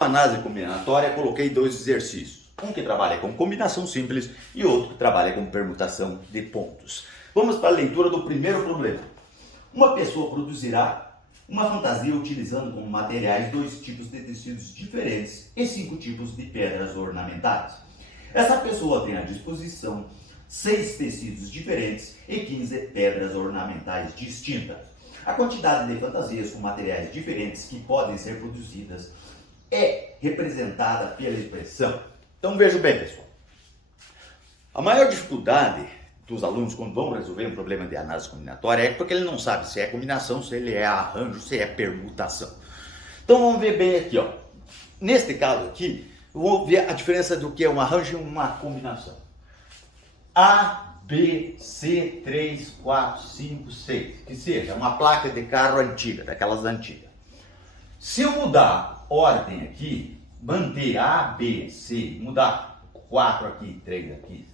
Análise combinatória, coloquei dois exercícios. Um que trabalha com combinação simples e outro que trabalha com permutação de pontos. Vamos para a leitura do primeiro problema. Uma pessoa produzirá uma fantasia utilizando como materiais 2 tipos de tecidos diferentes e 5 tipos de pedras ornamentais. Essa pessoa tem à disposição 6 tecidos diferentes e 15 pedras ornamentais distintas. A quantidade de fantasias com materiais diferentes que podem ser produzidas é representada pela expressão. Então veja bem, pessoal. A maior dificuldade dos alunos quando vão resolver um problema de análise combinatória é porque ele não sabe se é combinação, se ele é arranjo, se é permutação. Então vamos ver bem aqui, ó. Neste caso aqui, vamos ver a diferença do que é um arranjo e uma combinação. A, B, C, 3, 4, 5, 6, que seja uma placa de carro antiga, daquelas antigas. Se eu mudar ordem aqui, manter A, B, C, mudar 4 aqui, 3 aqui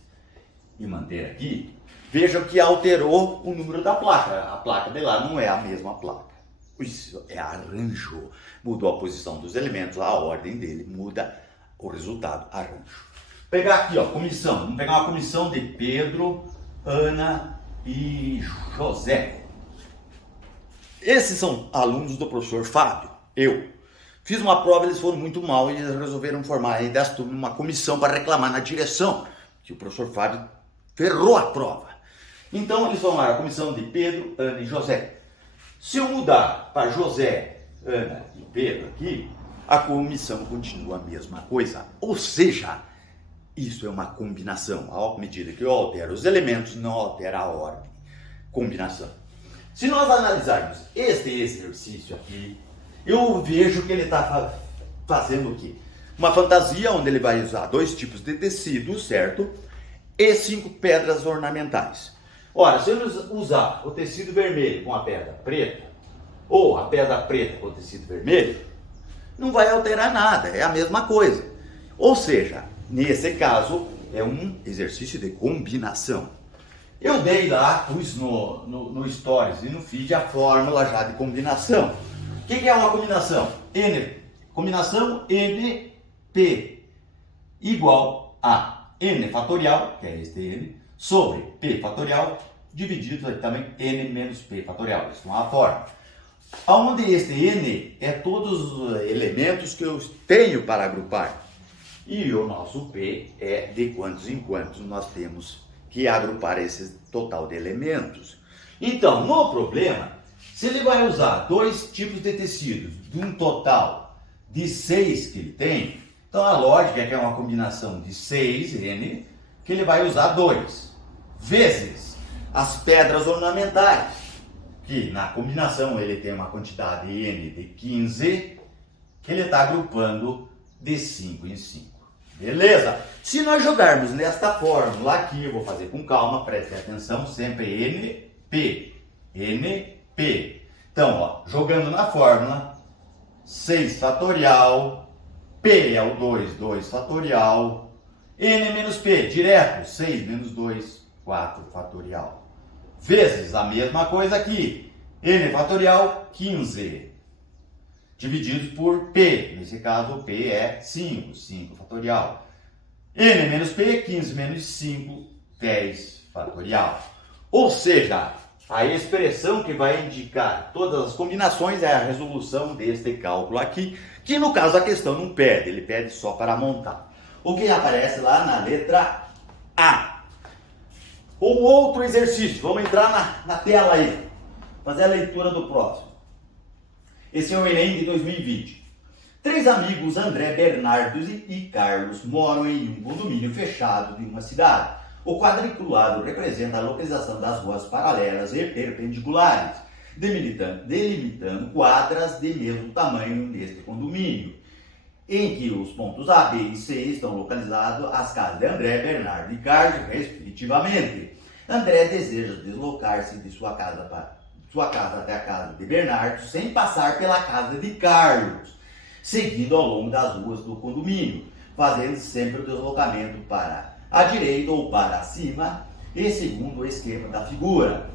e manter aqui, vejam que alterou o número da placa. A placa de lá não é a mesma placa. Isso é arranjo. Mudou a posição dos elementos, a ordem dele muda o resultado, arranjo. Pegar aqui, ó, comissão. Vamos pegar uma comissão de Pedro, Ana e José. Esses são alunos do professor Fábio. Eu fiz uma prova, eles foram muito mal e eles resolveram formar aí dessa turma uma comissão para reclamar na direção que o professor Fábio ferrou a prova. Então eles formaram a comissão de Pedro, Ana e José. Se eu mudar para José, Ana e Pedro aqui, a comissão continua a mesma coisa. Ou seja, isso é uma combinação. À medida que eu altero os elementos, não altera a ordem. Combinação. Se nós analisarmos este exercício aqui, eu vejo que ele está fazendo o quê? Uma fantasia onde ele vai usar 2 tipos de tecido, certo? E 5 pedras ornamentais. Ora, se eu usar o tecido vermelho com a pedra preta, ou a pedra preta com o tecido vermelho, não vai alterar nada, é a mesma coisa. Ou seja, nesse caso, é um exercício de combinação. Eu dei lá, pus no Stories e no feed a fórmula já de combinação. O que é uma combinação? Combinação NP igual a N fatorial, que é este N, sobre P fatorial, dividido também N menos P fatorial. Isso é uma fórmula. Onde este N é todos os elementos que eu tenho para agrupar. E o nosso P é de quantos em quantos nós temos que agrupar esse total de elementos. Então, no problema, se ele vai usar 2 tipos de tecidos de um total de 6 que ele tem, então a lógica é que é uma combinação de 6N, que ele vai usar 2, vezes as pedras ornamentais, que na combinação ele tem uma quantidade N de 15, que ele está agrupando de 5 em 5. Beleza? Se nós jogarmos nesta fórmula aqui, eu vou fazer com calma, preste atenção, sempre NP, NP. Então, ó, jogando na fórmula, 6 fatorial, P é o 2, 2 fatorial, N menos P, direto, 6 menos 2, 4 fatorial. Vezes a mesma coisa aqui, N fatorial, 15. Divididos por P, nesse caso o P é 5, 5 fatorial. N menos P, 15 menos 5, 10 fatorial. Ou seja, a expressão que vai indicar todas as combinações é a resolução deste cálculo aqui, que no caso a questão não pede, ele pede só para montar. O que aparece lá na letra A. O outro exercício, vamos entrar na tela aí, fazer a leitura do próximo. Esse é o Enem de 2020. 3 amigos, André, Bernardo e Carlos, moram em um condomínio fechado de uma cidade. O quadriculado representa a localização das ruas paralelas e perpendiculares, delimitando quadras de mesmo tamanho neste condomínio, em que os pontos A, B e C estão localizados as casas de André, Bernardo e Carlos, respectivamente. André deseja deslocar-se de sua casa até a casa de Bernardo, sem passar pela casa de Carlos, seguindo ao longo das ruas do condomínio, fazendo sempre o deslocamento para a direita ou para cima, e segundo o esquema da figura.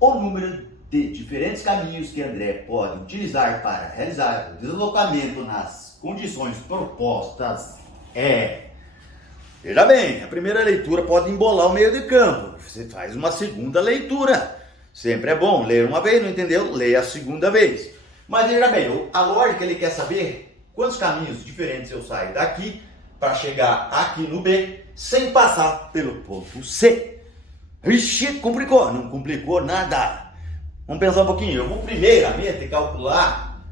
O número de diferentes caminhos que André pode utilizar para realizar o deslocamento nas condições propostas é... Veja bem, a primeira leitura pode embolar o meio de campo. Você faz uma segunda leitura. Sempre é bom ler uma vez, não entendeu? Leia a segunda vez. Mas veja bem, a lógica ele quer saber quantos caminhos diferentes eu saio daqui para chegar aqui no B sem passar pelo ponto C. Ixi, complicou. Não complicou nada. Vamos pensar um pouquinho. Eu vou primeiramente calcular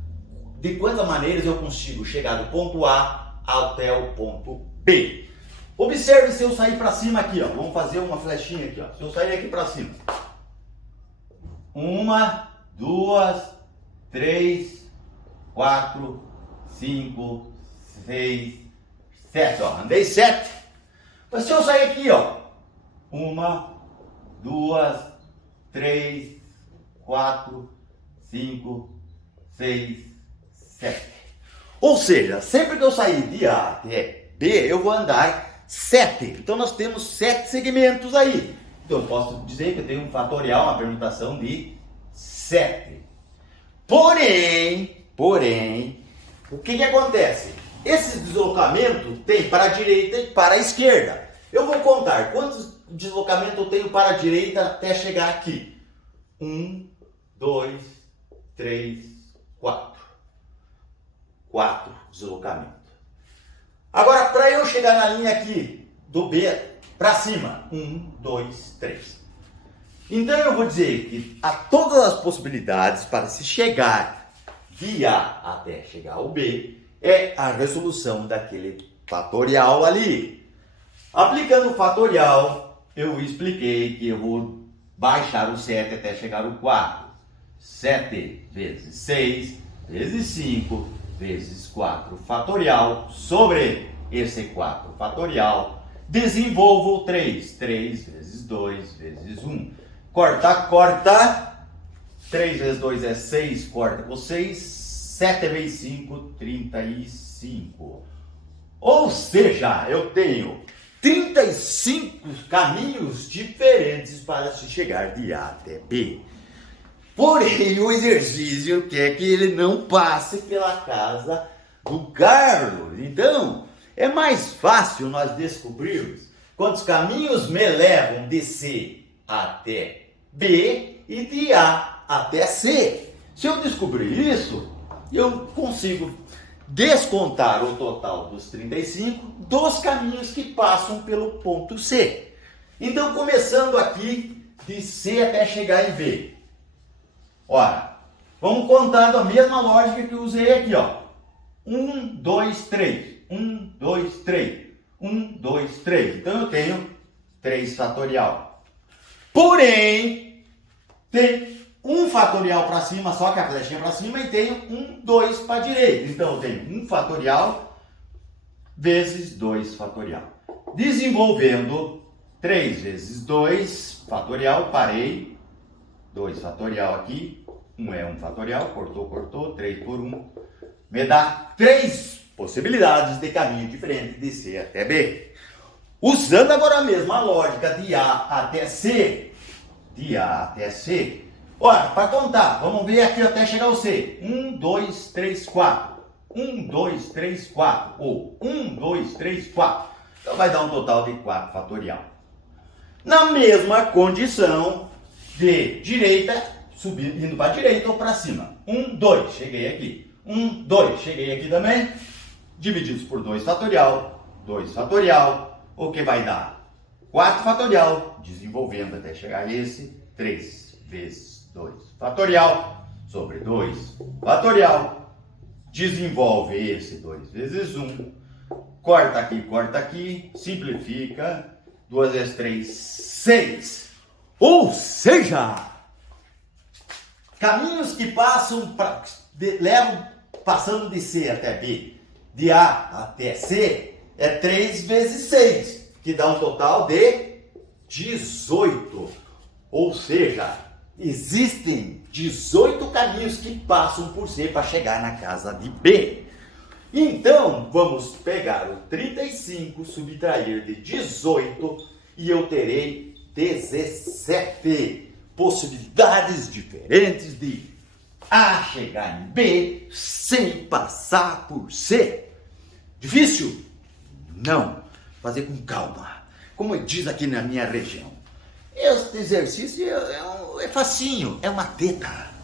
de quantas maneiras eu consigo chegar do ponto A até o ponto B. Observe se eu sair para cima aqui, ó. Vamos fazer uma flechinha aqui, ó. Se eu sair aqui para cima. 1, 2, 3, 4, 5, 6, 7, ó. Andei 7. Mas se eu sair aqui, ó. 1, 2, 3, 4, 5, 6, 7. Ou seja, sempre que eu sair de A até B, eu vou andar 7. Então nós temos 7 segmentos aí. Então eu posso dizer que eu tenho um fatorial, uma permutação de 7. Porém, o que acontece? Esse deslocamento tem para a direita e para a esquerda. Eu vou contar quantos deslocamentos eu tenho para a direita até chegar aqui. 1, 2, 3, 4. 4 deslocamentos. Agora, para eu chegar na linha aqui do B para cima, 1, 2, 3. Então eu vou dizer que há todas as possibilidades para se chegar de A até chegar ao B é a resolução daquele fatorial ali. Aplicando o fatorial, eu expliquei que eu vou baixar o 7 até chegar ao 4. 7 vezes 6 vezes 5 vezes 4 fatorial sobre esse 4 fatorial. Desenvolvo o 3. 3 vezes 2 vezes 1. Corta. 3 vezes 2 é 6, corta com 6. 7 vezes 5, 35. Ou seja, eu tenho 35 caminhos diferentes para se chegar de A até B. Porém, o exercício quer que ele não passe pela casa do Carlos. Então, é mais fácil nós descobrirmos quantos caminhos me levam de C até B e de A até C. Se eu descobrir isso, eu consigo descontar o total dos 35 dos caminhos que passam pelo ponto C. Então, começando aqui de C até chegar em B. Ora, vamos contar da mesma lógica que eu usei aqui, ó. 1, 2, 3. 1, 2, 3. 1, 2, 3. Então eu tenho 3 fatorial. Porém, tem um fatorial para cima, só que a flechinha para cima, e tenho 1, 2 para a direita. Então eu tenho 1 fatorial vezes 2 fatorial. Desenvolvendo 3 vezes 2 fatorial, parei. 2 fatorial aqui, 1 é 1 fatorial, cortou, 3 por 1, me dá 3 possibilidades de caminho diferente de C até B. Usando agora mesmo a lógica de A até C, ora, para contar, vamos ver aqui até chegar ao C, 1, 2, 3, 4, 1, 2, 3, 4, ou 1, 2, 3, 4, então vai dar um total de 4 fatorial. Na mesma condição, de direita, subindo, indo para a direita ou para cima. 1, 2, cheguei aqui. 1, 2, cheguei aqui também. Divididos por 2 fatorial, 2 fatorial, o que vai dar? 4 fatorial, desenvolvendo até chegar a esse, 3 vezes 2 fatorial, sobre 2 fatorial, desenvolve esse 2 vezes 1, corta aqui, simplifica, 2 vezes 3, 6. Ou seja, caminhos que levam passando de C até B, de A até C, é 3 vezes 6, que dá um total de 18. Ou seja, existem 18 caminhos que passam por C para chegar na casa de B. Então, vamos pegar o 35, subtrair de 18 e eu terei 17. possibilidades diferentes de A chegar em B sem passar por C. Difícil? Não. Fazer com calma. Como diz aqui na minha região. Este exercício é facinho, é uma teta.